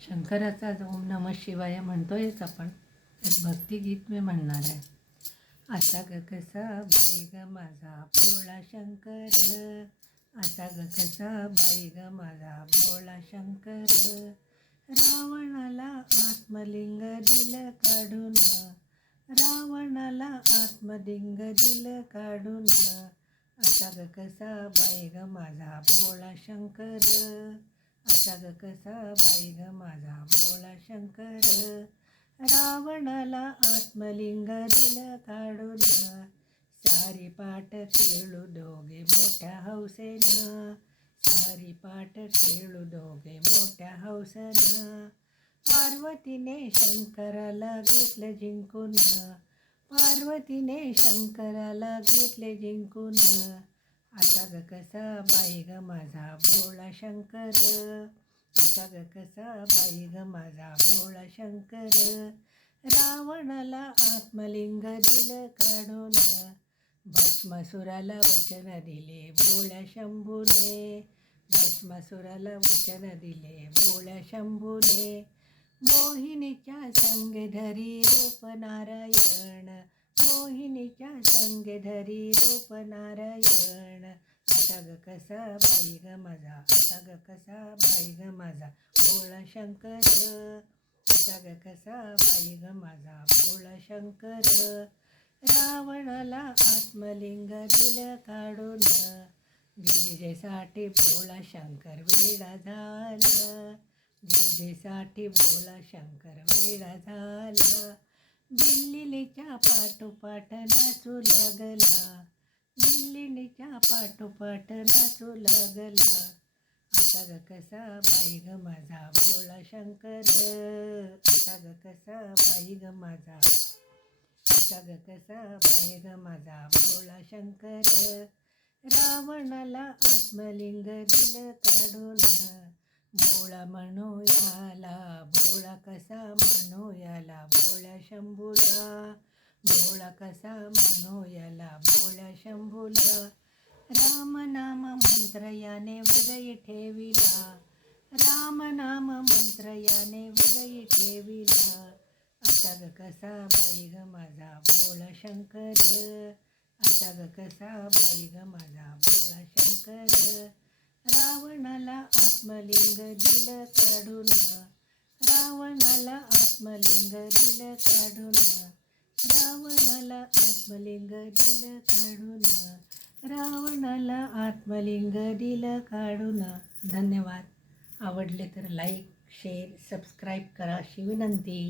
शंकराचा आज ओम नमः शिवाय म्हणतोयच आपण. तर भक्तिगीत मी म्हणणार आहे. असा ग कसा बाई ग माझा भोळा शंकर, असा ग कसा बाई ग माझा भोळा शंकर, रावणाला आत्मलिंग दिलं काढून, रावणाला आत्मलिंग दिलं काढून, असा ग कसा बाई ग माझा भोळा शंकर, असा ग कसा बाई ग माझा भोळा शंकर, रावणाला आत्मलिंग दिलं काढून, सारी पाट खेळू दोघे मोठ्या हौसेनं, सारी पाट खेळू दोघे मोठ्या हौसेनं, पार्वतीने शंकराला घेतलं जिंकून, पार्वतीने शंकराला घेतले जिंकून, असा ग कसा बाई ग माझा भोळा शंकर, असा ग कसा बाई ग माझा भोळा शंकर, रावणाला आत्मलिंग दिलं काढून, भस्मासुराला वचन दिले भोळ्या शंभूने, भस्मासुराला वचन दिले भोळ्या शंभूने, मोहिनीच्या संगे धरी रूप नारायण, मोहिनीच्या संगे धरी रूप नारायण, असा ग कसा बाई ग माझा, असा ग कसा बाई ग माझा भोळा शंकर, असा ग कसा बाई ग माझा भोळा शंकर, रावणाला आत्मलिंग दिलं काढून, गिरिजेसाठी भोळा शंकर वेडा झाला, गिरिजेसाठी भोळा शंकर वेडा झाला, बिल्लिणीच्या पाठोपाठ नाचू लागला, बिल्लिणीच्या पाठोपाठ नाचू लागला, असा ग कसा बाई ग माझा भोळा शंकर, असा ग कसा बाई ग माझा, असा ग कसा बाई ग माझा भोळा शंकर, रावणाला आत्मलिंग दिलं काढून, भोळा म्हणूयाला, भोळा कसा म्हणूयाला भोळ्या शंभूला, भोळा कसा म्हणूयाला भोळ्या शंभूला, राम नाम मंत्र याने हृदयी ठेविला, राम नाम मंत्र याने हृदयी ठेविला, असा ग कसा बाई ग माझा भोळा शंकर, असा ग कसा बाई ग माझा भोळा शंकर, रावणाला आत्मलिंग दिलं काढून, रावणाला आत्मलिंग दिलं काढून, रावणाला आत्मलिंग दिलं काढून, रावणाला आत्मलिंग दिलं काढून. धन्यवाद. आवडले तर लाईक, शेअर, सबस्क्राईब करा अशी विनंती.